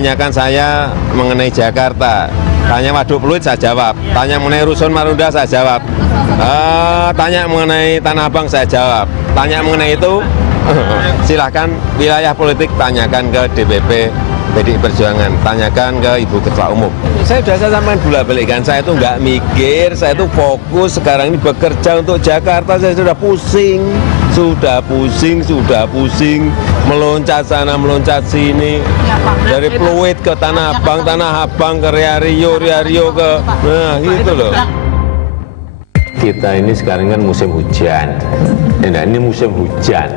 tanyakan saya mengenai Jakarta, tanya Waduk Pluit saya jawab, tanya mengenai Rusun Marunda saya jawab, tanya mengenai Tanah Abang saya jawab, tanya mengenai itu silahkan wilayah politik tanyakan ke DPP PDI Perjuangan, tanyakan ke Ibu Ketua Umum. Saya sampaikan bolak-balik kan, saya itu nggak mikir, saya itu fokus sekarang ini bekerja untuk Jakarta. Saya sudah pusing, meloncat sana, meloncat sini, dari Pluit ke Tanah Abang ke Rio ke, nah gitu loh. Kita ini sekarang kan musim hujan, nah ini musim hujan,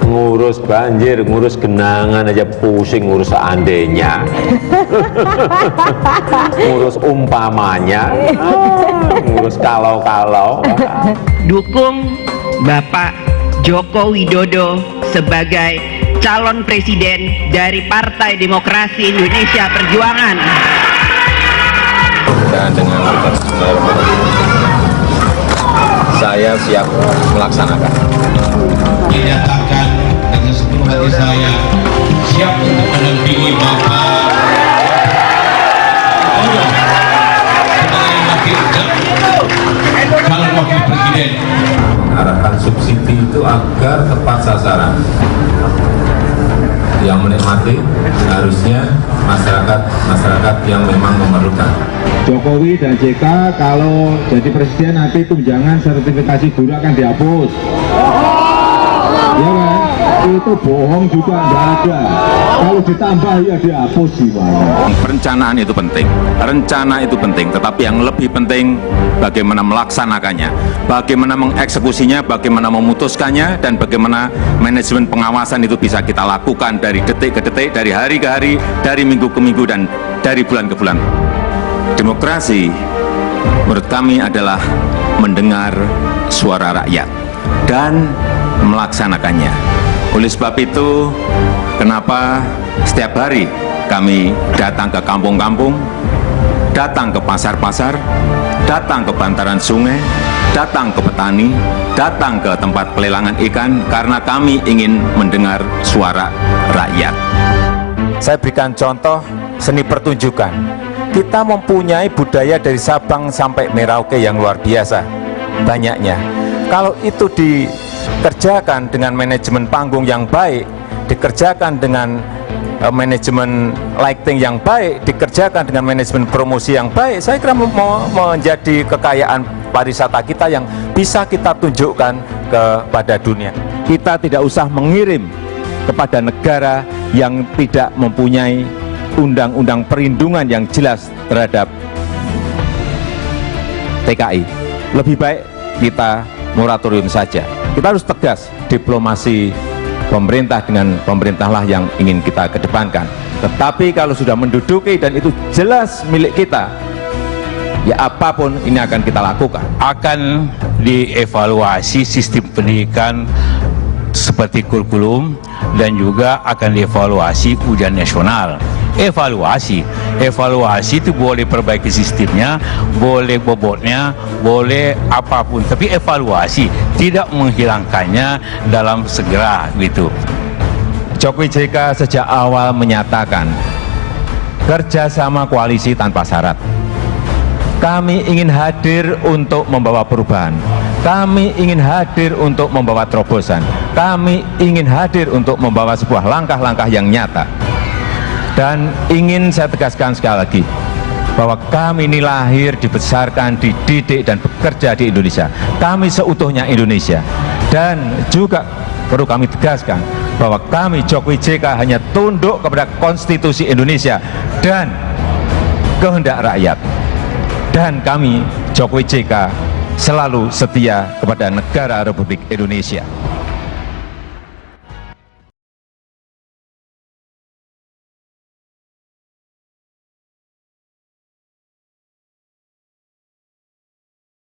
ngurus banjir, ngurus genangan aja pusing, ngurus seandainya, ngurus umpamanya, ngurus kalau-kalau. Dukung Bapak Joko Widodo sebagai calon presiden dari Partai Demokrasi Indonesia Perjuangan. Dan dengan saya siap melaksanakan. Dinyatakan dengan sepenuh hati saya siap untuk mendampingi Bapak sebagai calon wakil presiden. Arahkan subsidi itu agar tepat sasaran. Yang menikmati harusnya masyarakat yang memang memerlukan. Jokowi dan JK kalau jadi presiden nanti tunjangan sertifikasi guru akan dihapus. Ya kan? Itu bohong juga nggak ada. Kalau ditambah ya dihapus gimana? Perencanaan itu penting, rencana itu penting, tetapi yang lebih penting bagaimana melaksanakannya, bagaimana mengeksekusinya, bagaimana memutuskannya, dan bagaimana manajemen pengawasan itu bisa kita lakukan dari detik ke detik, dari hari ke hari, dari minggu ke minggu, dan dari bulan ke bulan. Demokrasi menurut kami adalah mendengar suara rakyat dan melaksanakannya. Oleh sebab itu, kenapa setiap hari kami datang ke kampung-kampung, datang ke pasar-pasar, datang ke bantaran sungai, datang ke petani, datang ke tempat pelelangan ikan, karena kami ingin mendengar suara rakyat. Saya berikan contoh seni pertunjukan. Kita mempunyai budaya dari Sabang sampai Merauke yang luar biasa banyaknya. Kalau itu dikerjakan dengan manajemen panggung yang baik, dikerjakan dengan manajemen lighting yang baik, dikerjakan dengan manajemen promosi yang baik, saya kira menjadi kekayaan pariwisata kita yang bisa kita tunjukkan kepada dunia. Kita tidak usah mengirim kepada negara yang tidak mempunyai undang-undang perlindungan yang jelas terhadap TKI. Lebih baik kita moratorium saja. Kita harus tegas, diplomasi pemerintah dengan pemerintahlah yang ingin kita kedepankan. Tetapi kalau sudah menduduki dan itu jelas milik kita, ya apapun ini akan kita lakukan. Akan dievaluasi sistem pendidikan seperti kurikulum dan juga akan dievaluasi ujian nasional. Evaluasi itu boleh perbaiki sistemnya, boleh bobotnya, boleh apapun, tapi evaluasi, tidak menghilangkannya dalam segera gitu. Jokowi JK sejak awal menyatakan kerjasama koalisi tanpa syarat. Kami ingin hadir untuk membawa perubahan. Kami ingin hadir untuk membawa terobosan. Kami ingin hadir untuk membawa sebuah langkah-langkah yang nyata. Dan ingin saya tegaskan sekali lagi, bahwa kami ini lahir, dibesarkan, dididik, dan bekerja di Indonesia. Kami seutuhnya Indonesia. Dan juga perlu kami tegaskan, bahwa kami Jokowi JK hanya tunduk kepada konstitusi Indonesia dan kehendak rakyat. Dan kami Jokowi JK selalu setia kepada negara Republik Indonesia.